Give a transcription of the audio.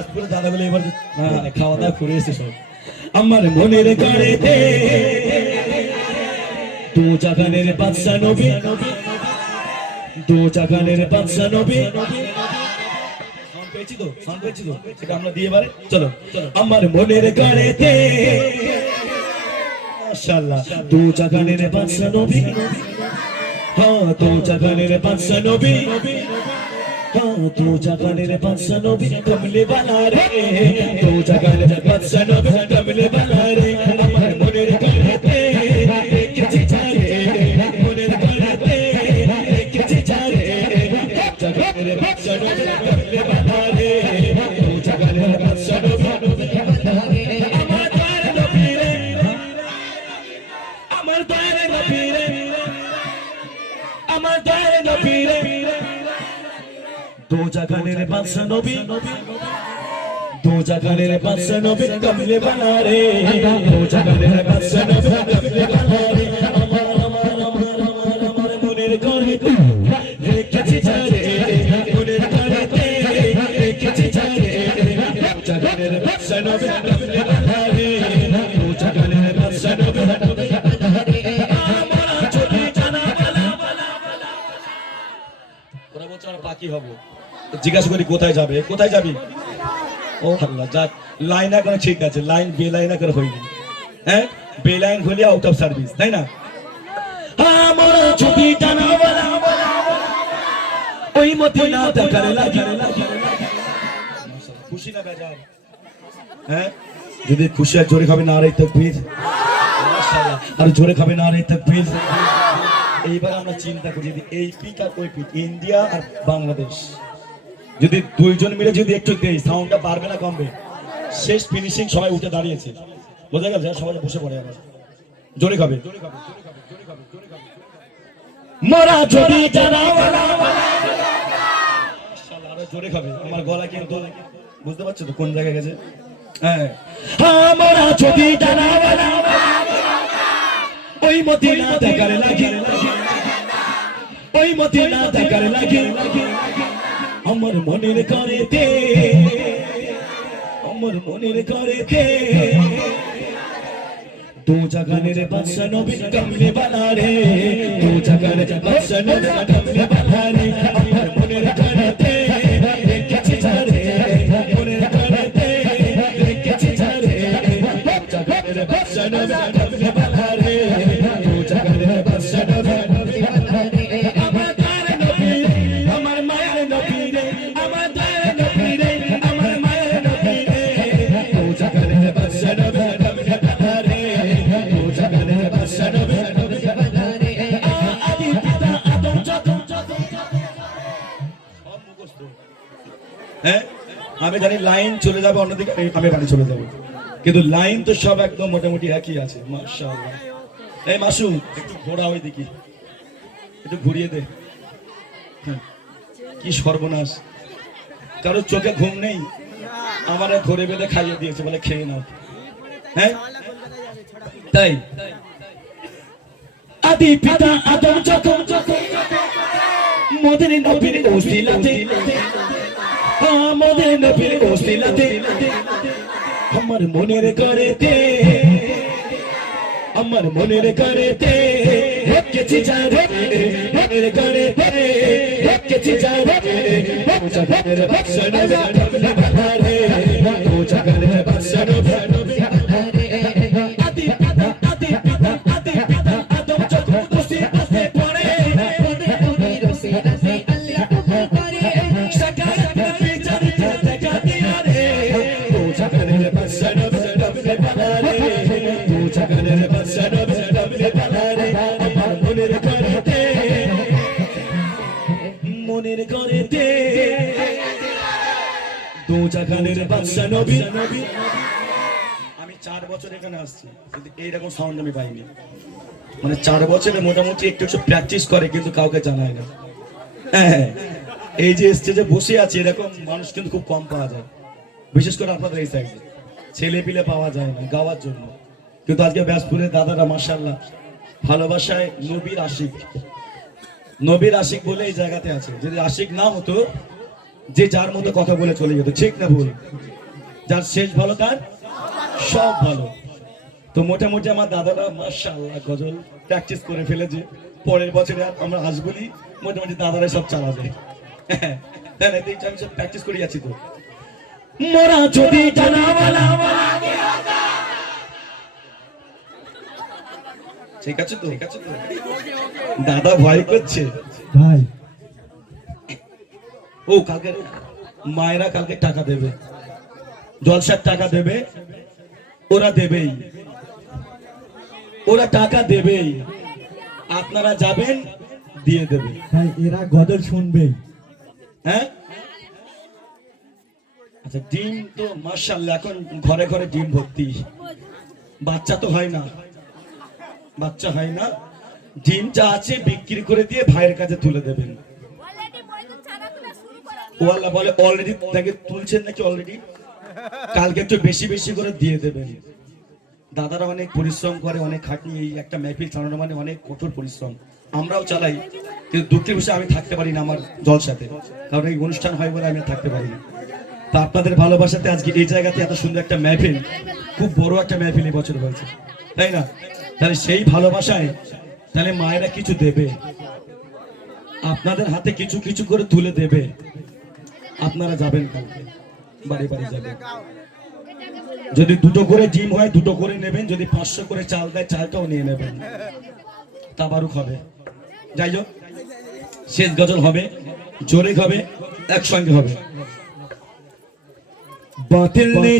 ব্যাসপুরে দাদাগুলো এবার খাওয়া দাওয়া করে এসে সব আমার মনের গাড়িতে দু জাগানের বাদশা নবী, দু জাগানের বাদশা নবী। আমরা দিয়ে পারে চলো আমার মনের গাড়িতে মাশাআল্লাহ দু জাগানের বাদশা নবী, হ্যাঁ দু জাগানের বাদশা নবী, হ্যাঁ দু জাগানের বাদশা নবী কমলে বালা রে, দু জাগানের বাদশা নবী কমলে বালা রে। আমার মনের গাড়িতে কিছু ছাড়ে, মনের গাড়িতে কিছু ছাড়ে, জাগানের বাদশা নবী কমলে বালা রে, দু জাগানের বাদশা নবী আমার দয়ার নবী রে, আমার দয়ার নবী রে, আমার দয়ার নবী রে। দু জাগানের বাদশা নবী, দু জাগানের বাদশা নবী কমলে বালা রে, দু জাগানের বাদশা নবী কমলে বালা রে। আমার আমার আমার আমার আমার মনের গাড়িতে রেখেছি ছাড়ে, মনের গাড়িতে রেখেছি ছাড়ে, দু জাগানের বাদশা নবী কমলে বালা রে, দু জাগানের বাদশা নবী কমলে বালা রে। আমার যদি জানা বালা বালা বালা ওরা বলছে আমরা বাকি হবো। জিজ্ঞাসা করি কোথায় যাবে, কোথায় যাবি? ও আল্লাহ, যা লাইন করে ঠিক আছে, লাইন বে লাইন করে হয়নি, হ্যাঁ বে লাইন হলে আউট অফ সার্ভিস, তাই না? আমরা যদি জানা বলা ওই মদিনা দেখার লাগে, খুশি না বেজার? হ্যাঁ যদি খুশি আর জোরে খাবে না রে তাকবীর, মাশাআল্লাহ আর জোরে খাবে না রে তাকবীর। এইবার আমরা চিন্তা করি যদি এই পিক আর ওই পিক, ইন্ডিয়া আর বাংলাদেশ, যদি দুইজন মিলে যদি একটু দেই সাউন্ডটা পারবে না কমবে? শেষ ফিনিশিং সবাই উঠে দাঁড়িয়েছে, বোঝা গেল? সবাই বসে পড়ে আবার জোরে খাবে, মোরা যদি জানা মাশাআল্লাহ আরো জোরে খাবে। আমার গলা কিন্তু বুঝতে পারছো তো কোন জায়গায় গেছে? হ্যাঁ মোরা যদি জানা ওই মদিনা দেখার লাগে, ওই মদিনা দেখার লাগে। আমার মনের গাড়িতে, আমার মনের গাড়িতে দু জাগানের বাদশা নবী কমলে বালা রে, দু জাগানের বাদশা নবী কমলে বালা রে। আমার মনের গাড়িতে রেখেছি ছাড়ে, মনের গাড়িতে রেখেছি ছাড়ে, দু জাগানের বাদশা নবী কমলে বালা রে, দু জাগানের বাদশা নবী কমলে বালা রে। আমার দয়ার নবী রে, আমার মায়ের নবী রে, আমার দয়ার নবী রে, আমার মায়ের নবী রে, দু জাগানের বাদশা নবী কমলে বালা রে, দু জাগানের বাদশা নবী কমলে বালা রে। আদি পিতা আদম যত যত সব মুখস্থ। হ্যাঁ আমি জানি লাইন চলে যাবে অন্যদিকে, আমি বাড়ি চলে যাবো, কিন্তু লাইন তো সব একদম মোটামুটি একই আছে। মাশাআল্লাহ। এই মাসু একটু ঘোরা ওই দিকে, একটু ঘুরিয়ে দে। হ্যাঁ কি সর্বনাশ, কারোর চোখে ঘুম নেই, আমার ধরে বেঁধে খাইয়ে দিয়েছে, বলে খেয়ে নাও। হ্যাঁ তাই আদি পিতা আদম যখন মোদের নবীর ওসিলাতে, আমাদের নবীর ওসিলাতে আমার মনের গাড়িতে, আমার মনের গাড়িতে রেখেছি ছাড়ে, মনের গাড়িতে রেখেছি ছাড়ে, দু জাগানের বাদশা নবী কমলে বালা রে, দু জাগানের বাদশা নবী কমলে বালা রে। আদি পিতা আদি পিতা আদি পিতা আদম যখন ওসিলাতে পড়ে, মোদের নবীর ওসিলাতে আল্লাহ কবুল করে, সাকারাত নবী চরিত্র দেখা দিয়া রে, দু জাগানের বাদশা নবী কমলে বালা রে, দু জাগানের বাদশা নবী কমলে বালা রে। আমার মনের গাড়িতে, মনের গাড়িতে দু জাগানের বাদশা নবী। আমি 4 বছর এখানে আসছি, কিন্তু এইরকম সাউন্ড আমি পাইনি। মানে 4 বছরে মোটামুটি একটু একটু প্র্যাকটিস করে, কিন্তু কাউকে জানায় না। হ্যাঁ এই যে স্টেজে বসে আছে এরকম মানুষ কিন্তু খুব কম পাওয়া যায়, বিশেষ করে আপনাদের এই সাইডে ছেলে পিলে পাওয়া যায় না গাওয়ার জন্য। কিন্তু আজকে ব্যাসপুরের দাদারা মাশাআল্লাহ ভালোবাসায় নবীর আশিক, নবীর আশিক বলে এই জায়গাতে আছে। যদি আশিক না হতো যে যার মতো কথা বলে চলে যেত, ঠিক না ভুল? যার শেষ ভালো তার সব ভালো। তো মোটামুটি আমার দাদারা মাশাআল্লাহ গজল প্র্যাকটিস করে ফেলেছে, পরের বছরে আর আমরা আসবনি, মোটামুটি দাদারা সব চালাবে। তাই না? আমি সব প্র্যাকটিস করে যাচ্ছি। তো মোরা যদি ঠিক আছে তো, ঠিক আছে তো। দাদা ভয় করছে ভাই। ও কালকে মায়েরা কালকে টাকা দেবে, জলসার টাকা দেবে, ওরা দেবেই, ওরা টাকা দেবেই, আপনারা যাবেন দিয়ে দেবে। ভাই এরা গজল শুনবেই। হ্যাঁ আচ্ছা, ডিম তো মাশাআল্লাহ এখন ঘরে ঘরে ডিম ভর্তি, বাচ্চা তো হয় না, বাচ্চা হয় না, ডিম যা আছে বিক্রি করে দিয়ে ভাইয়ের কাছে তুলে দেবেন। ওয়াল্লাহ বলে অলরেডি তাকে তুলছেন নাকি অলরেডি, কালকে একটু বেশি বেশি করে দিয়ে দেবেন। দাদারা অনেক পরিশ্রম করে, অনেক খাটনি, এই একটা মাহফিল চালানো মানে অনেক কঠোর পরিশ্রম। আমরাও চালাই, কিন্তু দুঃখের বিষয়ে আমি থাকতে পারি না আমার জলসাতে, কারণ এই অনুষ্ঠান হয় বলে আমি থাকতে পারি না। তো আপনাদের ভালোবাসাতে আজকে এই জায়গাতে এত সুন্দর একটা মাহফিল, খুব বড় একটা মাহফিল এই বছর হয়েছে, তাই না? তাহলে সেই ভালোবাসায় তাহলে মায়েরা কিছু দেবে, আপনাদের হাতে কিছু কিছু করে তুলে দেবে, আপনারা যাবেন কালকে বাড়ি বাড়ি যাবেন। যদি দুটো করে ডিম হয় দুটো করে নেবেন, যদি 500 করে চাল দেয় চালটাও নিয়ে নেবেন, তাবারুক হবে। যাই হোক, শেষ গজল হবে, জোরে হবে, একসঙ্গে হবে। বাতিল নেই